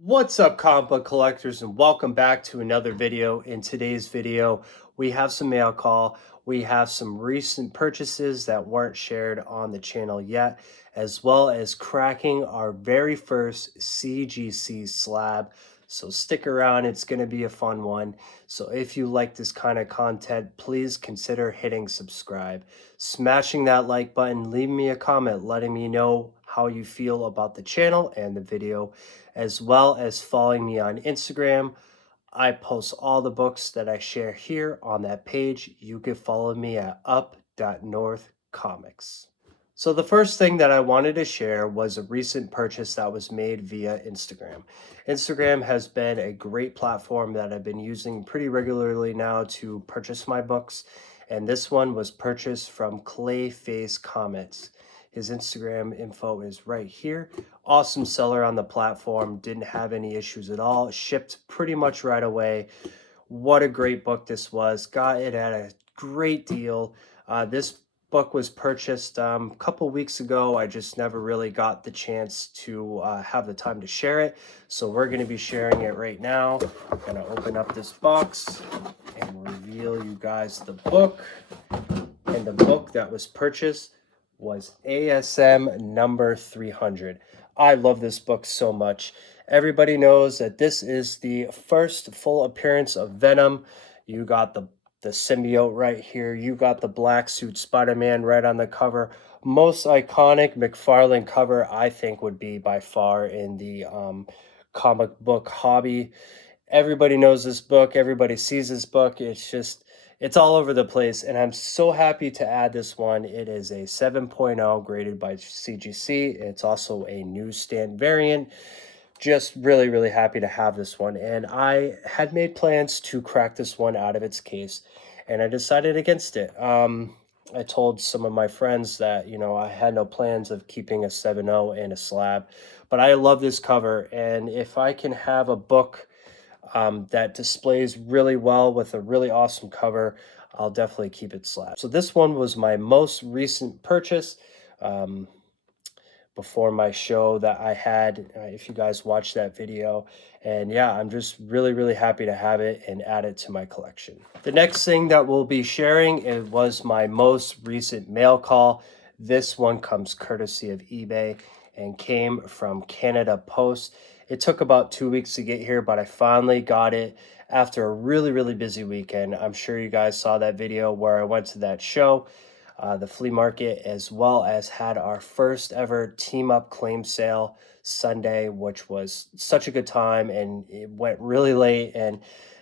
What's up, comic book collectors, and welcome back to another video. In today's video, we have some mail call. We have some recent purchases that weren't shared on the channel yet, as well as cracking our very first CGC slab. So stick around, it's going to be a fun one. So if you like this kind of content, please consider hitting subscribe, smashing that like button, leave me a comment letting me know how you feel about the channel and the video, as well as following me on Instagram. I post all the books that I share here on that page. You can follow me at Up.NorthComics. So the first thing that I wanted to share was a recent purchase that was made via Instagram. Instagram has been a great platform that I've been using pretty regularly now to purchase my books. And this one was purchased from Clayface Comics. His Instagram info is right here. Awesome seller on the platform, didn't have any issues at all, shipped pretty much right away. What a great book this was. Got it at a great deal. This book was purchased a couple weeks ago. I just never really got the chance to have the time to share it. So we're going to be sharing it right now. I'm going to open up this box and reveal you guys the book. And the book that was purchased was ASM number 300. I love this book so much. Everybody knows that this is the first full appearance of Venom. You got the symbiote right here. You got the black suit Spider-Man right on the cover. Most iconic McFarlane cover, I think, would be by far in the comic book hobby. Everybody knows this book. Everybody sees this book. It's all over the place, and I'm so happy to add this one. It is a 7.0 graded by CGC. It's also a newsstand variant. Just really, really happy to have this one. And I had made plans to crack this one out of its case, and I decided against it. I told some of my friends that, I had no plans of keeping a 7.0 in a slab, but I love this cover, and if I can have a book that displays really well with a really awesome cover, I'll definitely keep it slab. So this one was my most recent purchase before my show that I had, if you guys watched that video. And yeah, I'm just really, really happy to have it and add it to my collection. The next thing that we'll be sharing, it was my most recent mail call. This one comes courtesy of eBay and came from Canada Post. It took about 2 weeks to get here, but I finally got it after a really, really busy weekend. I'm sure you guys saw that video where I went to that show, the flea market, as well as had our first ever team up claim sale Sunday, which was such a good time, and it went really late, and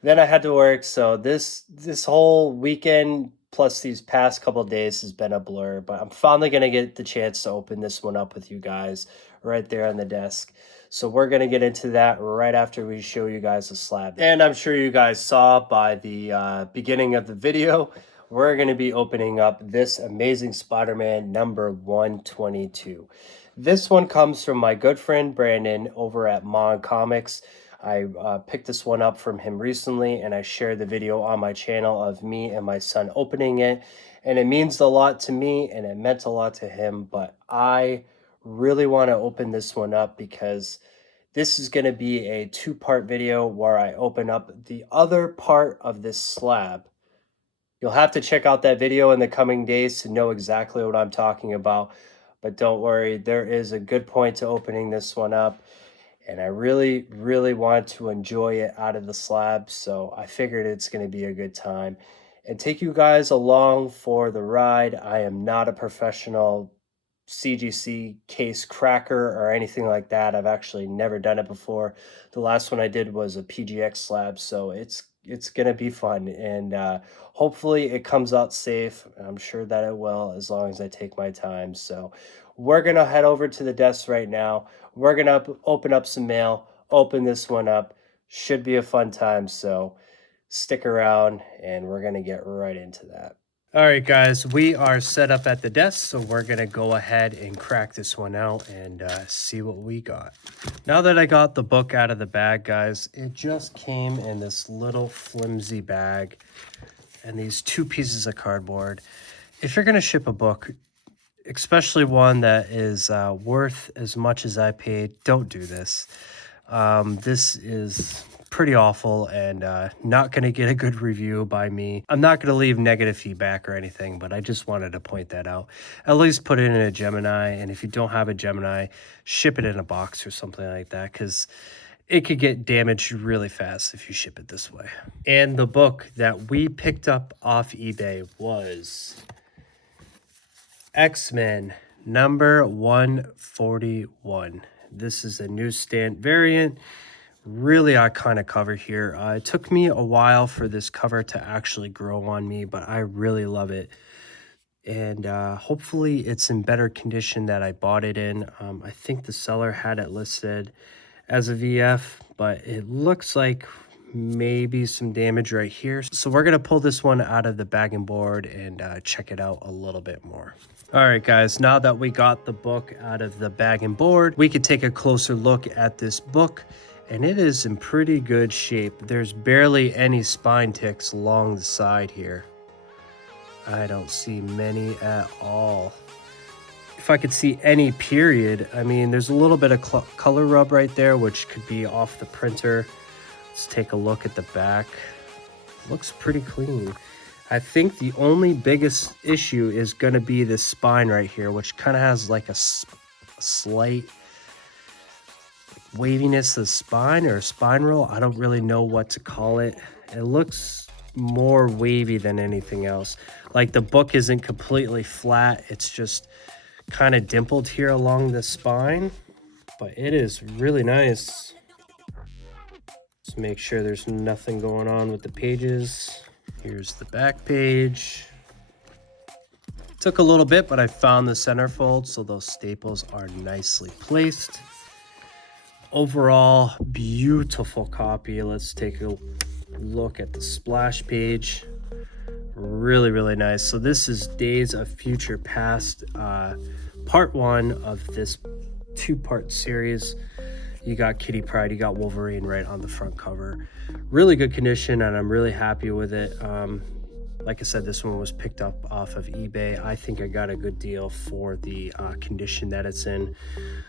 then I had to work. So this whole weekend plus these past couple of days has been a blur, but I'm finally going to get the chance to open this one up with you guys right there on the desk. So we're going to get into that right after we show you guys the slab. And I'm sure you guys saw by the beginning of the video, we're going to be opening up this amazing Spider-Man number 122. This one comes from my good friend Brandon over at Comics. I picked this one up from him recently, and I shared the video on my channel of me and my son opening it. And it means a lot to me, and it meant a lot to him, but I really want to open this one up because this is going to be a two-part video where I open up the other part of this slab You'll have to check out that video in the coming days to know exactly what I'm talking about. But don't worry, there is a good point to opening this one up. And I really, really want to enjoy it out of the slab. So I figured it's going to be a good time and take you guys along for the ride. I am not a professional CGC case cracker or anything like that. I've actually never done it before. The last one I did was a PGX slab, so it's gonna be fun, and hopefully it comes out safe. I'm sure that it will, as long as I take my time. So we're gonna head over to the desk right now. We're gonna open up some mail, open this one up. Should be a fun time, so stick around and we're gonna get right into that. All right, guys, we are set up at the desk, so we're gonna go ahead and crack this one out and see what we got. Now that I got the book out of the bag, guys, it just came in this little flimsy bag and these 2 pieces of cardboard. If you're gonna ship a book, especially one that is worth as much as I paid, don't do this. This is pretty awful and not going to get a good review by me. I'm not going to leave negative feedback or anything, but I just wanted to point that out. At least put it in a Gemini, and if you don't have a Gemini, ship it in a box or something like that, because it could get damaged really fast if you ship it this way. And the book that we picked up off eBay was X-Men number 141. This is a newsstand variant. Really iconic cover here. It took me a while for this cover to actually grow on me, but I really love it. And hopefully it's in better condition that I bought it in. I think the seller had it listed as a VF, but it looks like maybe some damage right here. So we're gonna pull this one out of the bag and board and check it out a little bit more. All right, guys, now that we got the book out of the bag and board, we could take a closer look at this book, and it is in pretty good shape. There's barely any spine ticks along the side here. I don't see many at all. If I could see any period, I mean, there's a little bit of color rub right there, which could be off the printer. Let's take a look at the back. Looks pretty clean. I think the only biggest issue is going to be this spine right here, which kind of has like a slight waviness to the spine, or a spine roll. I don't really know what to call it. It looks more wavy than anything else. Like the book isn't completely flat. It's just kind of dimpled here along the spine, but it is really nice. Just make sure there's nothing going on with the pages. Here's the back page. Took a little bit, but I found the centerfold, so those staples are nicely placed. Overall, beautiful copy. Let's take a look at the splash page. Really, really nice. So this is Days of Future Past, part 1 of this 2-part series. You got Kitty Pryde, you got Wolverine right on the front cover. Really good condition, and I'm really happy with it. Like I said, this one was picked up off of eBay. I think I got a good deal for the condition that it's in.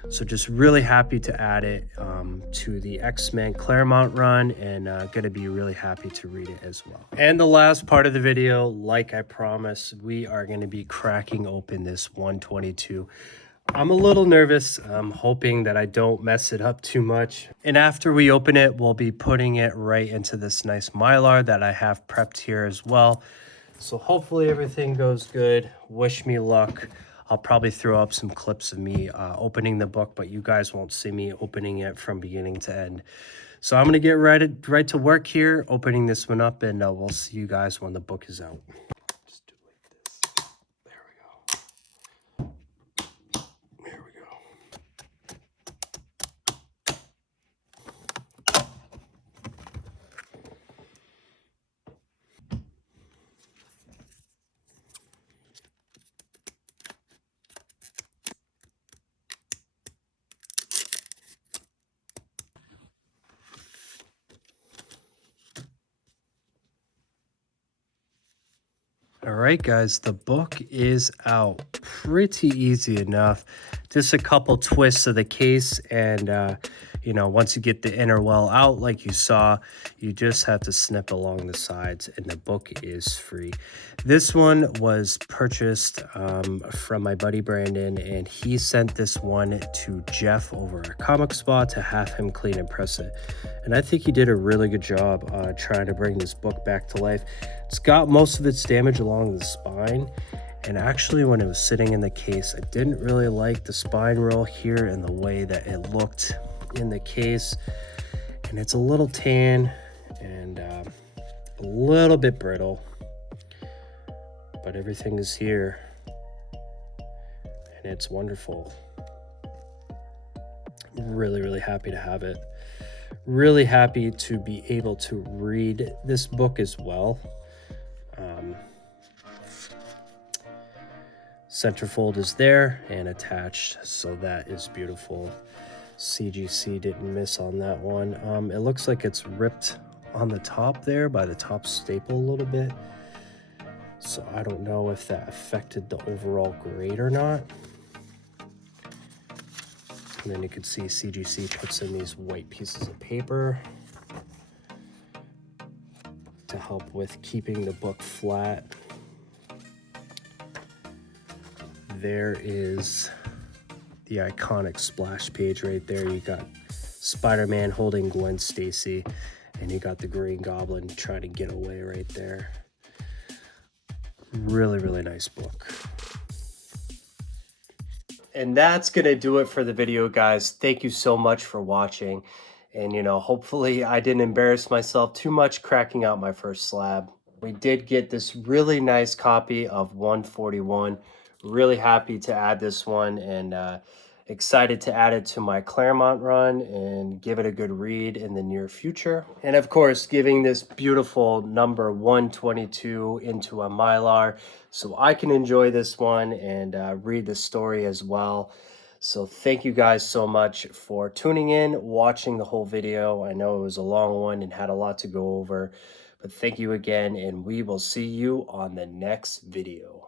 So just really happy to add it to the X-Men Claremont run, and gonna be really happy to read it as well. And the last part of the video, like I promised, we are gonna be cracking open this 122. I'm a little nervous. I'm hoping that I don't mess it up too much. And after we open it, we'll be putting it right into this nice Mylar that I have prepped here as well. So hopefully everything goes good. Wish me luck. I'll probably throw up some clips of me opening the book, but you guys won't see me opening it from beginning to end. So I'm gonna get right to work here, opening this one up, and we'll see you guys when the book is out. Just do it like this. There we go. There we go. All right, guys, the book is out. pretty easy enough. Just a couple twists of the case, and you know, once you get the inner well out like you saw, you just have to snip along the sides and the book is free. This one was purchased from my buddy Brandon, and he sent this one to Jeff over at Comic Spot to have him clean and press it. And I think he did a really good job trying to bring this book back to life. It's got most of its damage along the spine, and actually when it was sitting in the case, I didn't really like the spine roll here and the way that it looked in the case, and it's a little tan and a little bit brittle, but everything is here and it's wonderful. Really happy to have it. Really happy to be able to read this book as well. Centerfold is there and attached, so that is beautiful. CGC didn't miss on that one. It looks like it's ripped on the top there by the top staple a little bit, so I don't know if that affected the overall grade or not. And then you can see CGC puts in these white pieces of paper to help with keeping the book flat. There is the iconic splash page right there. You got Spider-Man holding Gwen Stacy, and you got the Green Goblin trying to get away right there. Really nice book. And that's gonna do it for the video, guys. Thank you so much for watching, and you know, hopefully I didn't embarrass myself too much cracking out my first slab. We did get this really nice copy of 141. Really happy to add this one, and excited to add it to my Claremont run and give it a good read in the near future. And of course, giving this beautiful number 122 into a Mylar so I can enjoy this one and read the story as well. So thank you guys so much for tuning in, watching the whole video. I know it was a long one and had a lot to go over, but thank you again, and we will see you on the next video.